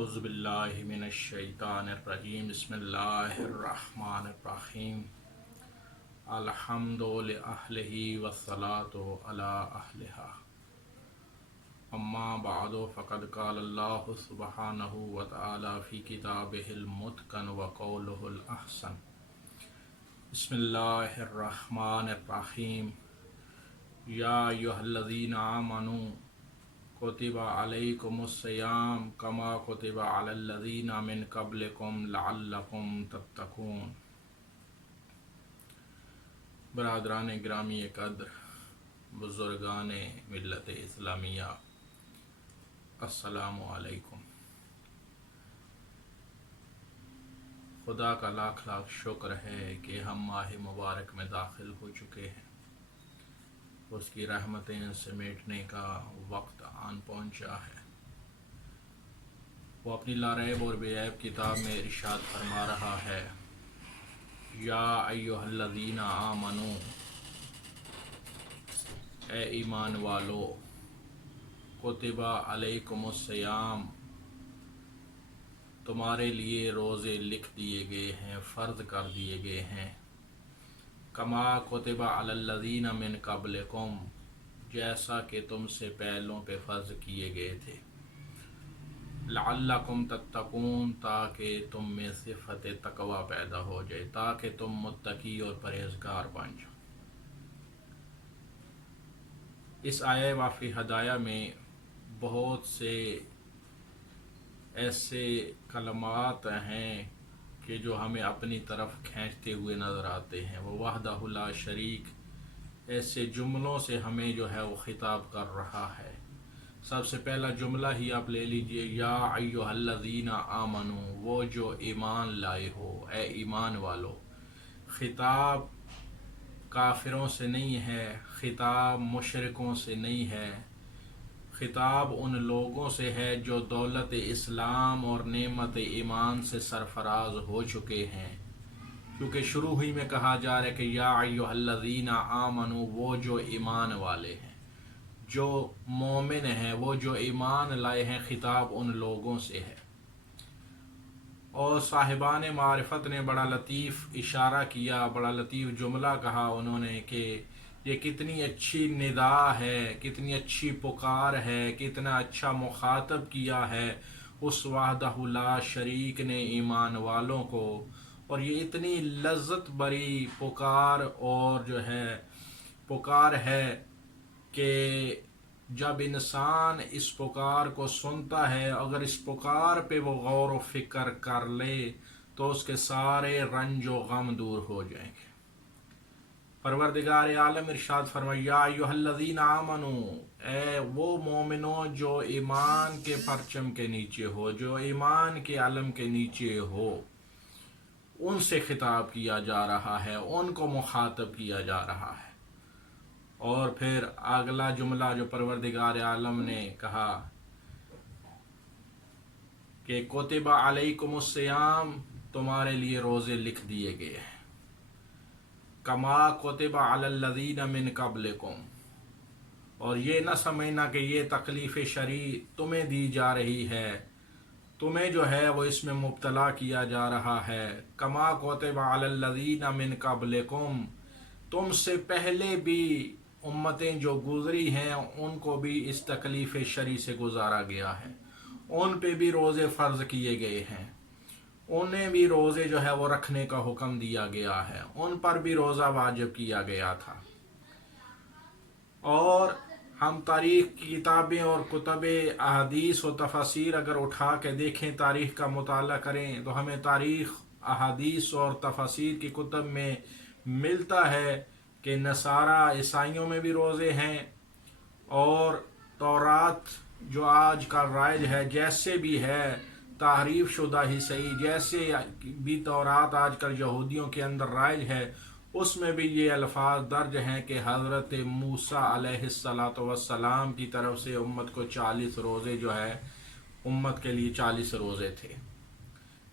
اعوذ باللہ من الشیطان الرجیم بسم اللہ الرحمن الرحیم الحمد لأہلہ والصلاة علی اہلہا اما بعد فقد قال اللہ سبحانہ وتعالی فی کتابہ المتقن وقولہ الاحسن بسم اللہ الرحمن الرحیم یا ایھا الذین آمنوا کتب علیکم الصیام کما کتب علی الذین من قبلکم لعلکم تتقون۔ برادران گرامی قدر، بزرگان ملت اسلامیہ، السلام علیکم۔ خدا کا لاکھ لاکھ شکر ہے کہ ہم ماہ مبارک میں داخل ہو چکے ہیں۔ اس کی رحمتیں سمیٹنے کا وقت آن پہنچا ہے۔ وہ اپنی لاریب اور بے عیب کتاب میں ارشاد فرما رہا ہے، یا ایھا الذین آمنوا، اے ایمان والو، کتب علیکم الصیام، تمہارے لیے روزے لکھ دیے گئے ہیں، فرض کر دیے گئے ہیں، کما کتب علی الذین من قبلکم، جیسا کہ تم سے پہلوں پہ فرض کیے گئے تھے، لعلکم تتقون، تاکہ تم میں صفت تقوی پیدا ہو جائے، تاکہ تم متقی اور پرہیزگار بن جاؤ۔ اس آیہ وافی ہدایہ میں بہت سے ایسے کلمات ہیں کہ جو ہمیں اپنی طرف کھینچتے ہوئے نظر آتے ہیں۔ وہ وحدہ لا شریک ایسے جملوں سے ہمیں جو ہے وہ خطاب کر رہا ہے۔ سب سے پہلا جملہ ہی آپ لے لیجئے، یا ایھا الذین آمنوا، وہ جو ایمان لائے ہو، اے ایمان والو۔ خطاب کافروں سے نہیں ہے، خطاب مشرکوں سے نہیں ہے، خطاب ان لوگوں سے ہے جو دولت اسلام اور نعمت ایمان سے سرفراز ہو چکے ہیں، کیونکہ شروع ہی میں کہا جا رہا ہے کہ یا ایھا الذین آمنوا، وہ جو ایمان والے ہیں، جو مومن ہیں، وہ جو ایمان لائے ہیں۔ خطاب ان لوگوں سے ہے۔ اور صاحبان معرفت نے بڑا لطیف اشارہ کیا، بڑا لطیف جملہ کہا انہوں نے کہ یہ کتنی اچھی ندا ہے، کتنی اچھی پکار ہے، کتنا اچھا مخاطب کیا ہے اس وحدہ لا شریک نے ایمان والوں کو۔ اور یہ اتنی لذت بری پکار اور جو ہے پکار ہے کہ جب انسان اس پکار کو سنتا ہے، اگر اس پکار پہ وہ غور و فکر کر لے تو اس کے سارے رنج و غم دور ہو جائیں گے۔ پروردگار عالم ارشاد فرمایا، یا ایھا الذین آمنوا، اے وہ مومنوں جو ایمان کے پرچم کے نیچے ہو، جو ایمان کے علم کے نیچے ہو، ان سے خطاب کیا جا رہا ہے، ان کو مخاطب کیا جا رہا ہے۔ اور پھر اگلا جملہ جو پروردگار عالم نے کہا کہ کتب علیکم الصیام، تمہارے لیے روزے لکھ دیے گئے ہیں، کما کتب علی الذین من قبلکم، اور یہ نہ سمجھنا کہ یہ تکلیف شرعی تمہیں دی جا رہی ہے، تمہیں جو ہے وہ اس میں مبتلا کیا جا رہا ہے۔ کما کتب علی الذین من قبلکم، تم سے پہلے بھی امتیں جو گزری ہیں ان کو بھی اس تکلیف شرعی سے گزارا گیا ہے، ان پہ بھی روزے فرض کیے گئے ہیں، انہیں بھی روزے جو ہے وہ رکھنے کا حکم دیا گیا ہے، ان پر بھی روزہ واجب کیا گیا تھا۔ اور ہم تاریخ کی کتابیں اور کتب احادیث و تفاسیر اگر اٹھا کے دیکھیں، تاریخ کا مطالعہ کریں تو ہمیں تاریخ، احادیث اور تفاسیر کی کتب میں ملتا ہے کہ نصارہ عیسائیوں میں بھی روزے ہیں، اور تورات جو آج کا رائج ہے، جیسے بھی ہے تحریف شدہ ہی صحیح، جیسے بھی تورات آج کل یہودیوں کے اندر رائج ہے، اس میں بھی یہ الفاظ درج ہیں کہ حضرت موسیٰ علیہ السلام کی طرف سے امت کو 40 روزے جو ہے امت کے لیے 40 روزے تھے۔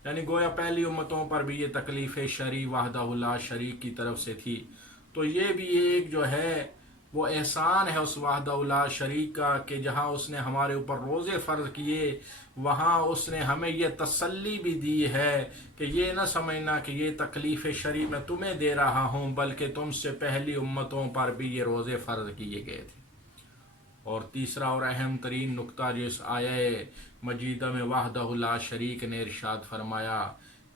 یعنی گویا پہلی امتوں پر بھی یہ تکلیف شرعی وحدہ لا شریک کی طرف سے تھی۔ تو یہ بھی ایک جو ہے وہ احسان ہے اس وحدہ لا شریک کا کہ جہاں اس نے ہمارے اوپر روزے فرض کیے وہاں اس نے ہمیں یہ تسلی بھی دی ہے کہ یہ نہ سمجھنا کہ یہ تکلیف شرعی میں تمہیں دے رہا ہوں، بلکہ تم سے پہلی امتوں پر بھی یہ روزے فرض کیے گئے تھے۔ اور تیسرا اور اہم ترین نقطہ جو اس آیہ مجیدہ میں وحدہ لا شریک نے ارشاد فرمایا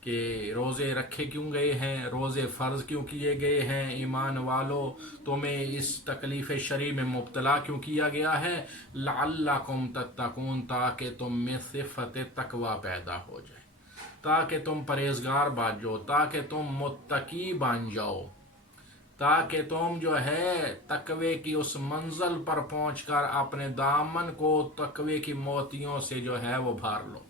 کہ روزے رکھے کیوں گئے ہیں، روزے فرض کیوں کیے گئے ہیں، ایمان والو تمہیں اس تکلیف شرعی میں مبتلا کیوں کیا گیا ہے، لعلکم تتقون، تاکہ تم میں صفت تقوی پیدا ہو جائے، تاکہ تم پرہیزگار بن جاؤ، تاکہ تم متقی بن جاؤ، تاکہ تم جو ہے تقوی کی اس منزل پر پہنچ کر اپنے دامن کو تقوی کی موتیوں سے جو ہے وہ بھر لو۔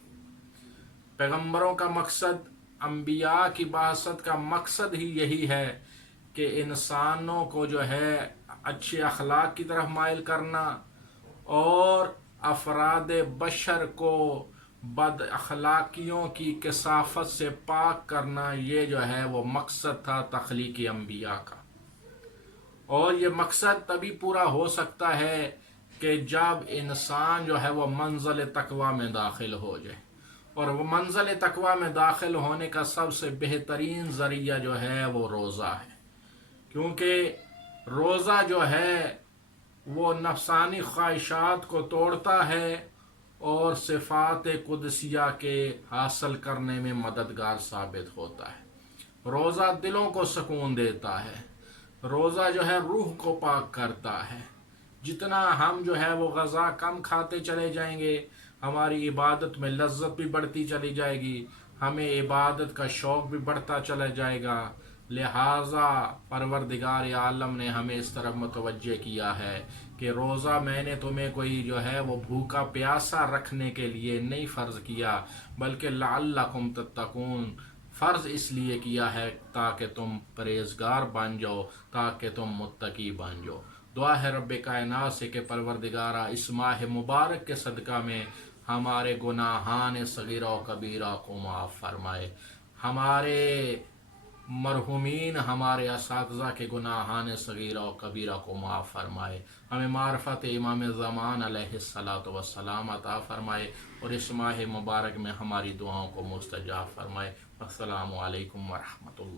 پیغمبروں کا مقصد، انبیاء کی بعثت کا مقصد ہی یہی ہے کہ انسانوں کو جو ہے اچھے اخلاق کی طرف مائل کرنا اور افراد بشر کو بد اخلاقیوں کی کثافت سے پاک کرنا، یہ جو ہے وہ مقصد تھا تخلیق انبیاء کا۔ اور یہ مقصد تبھی پورا ہو سکتا ہے کہ جب انسان جو ہے وہ منزل تقوی میں داخل ہو جائے، اور وہ منزل تقوی میں داخل ہونے کا سب سے بہترین ذریعہ جو ہے وہ روزہ ہے، کیونکہ روزہ جو ہے وہ نفسانی خواہشات کو توڑتا ہے اور صفات قدسیہ کے حاصل کرنے میں مددگار ثابت ہوتا ہے۔ روزہ دلوں کو سکون دیتا ہے، روزہ جو ہے روح کو پاک کرتا ہے۔ جتنا ہم جو ہے وہ غذا کم کھاتے چلے جائیں گے، ہماری عبادت میں لذت بھی بڑھتی چلی جائے گی، ہمیں عبادت کا شوق بھی بڑھتا چلا جائے گا۔ لہٰذا پروردگار عالم نے ہمیں اس طرف متوجہ کیا ہے کہ روزہ میں نے تمہیں کوئی جو ہے وہ بھوکا پیاسا رکھنے کے لیے نہیں فرض کیا، بلکہ لعلکم تتقون فرض اس لیے کیا ہے تاکہ تم پرہیزگار بن جاؤ، تاکہ تم متقی بن جاؤ۔ دعا ہے رب کائنات سے کہ پروردگارہ اس ماہ مبارک کے صدقہ میں ہمارے گناہان صغیرہ و کبیرہ کو معاف فرمائے، ہمارے مرحومین، ہمارے اساتذہ کے گناہان صغیرہ و کبیرہ کو معاف فرمائے، ہمیں معرفت امام زمان علیہ الصلاۃ والسلام عطا فرمائے، اور اس ماہ مبارک میں ہماری دعاؤں کو مستجاب فرمائے۔ السلام علیکم ورحمۃ اللہ۔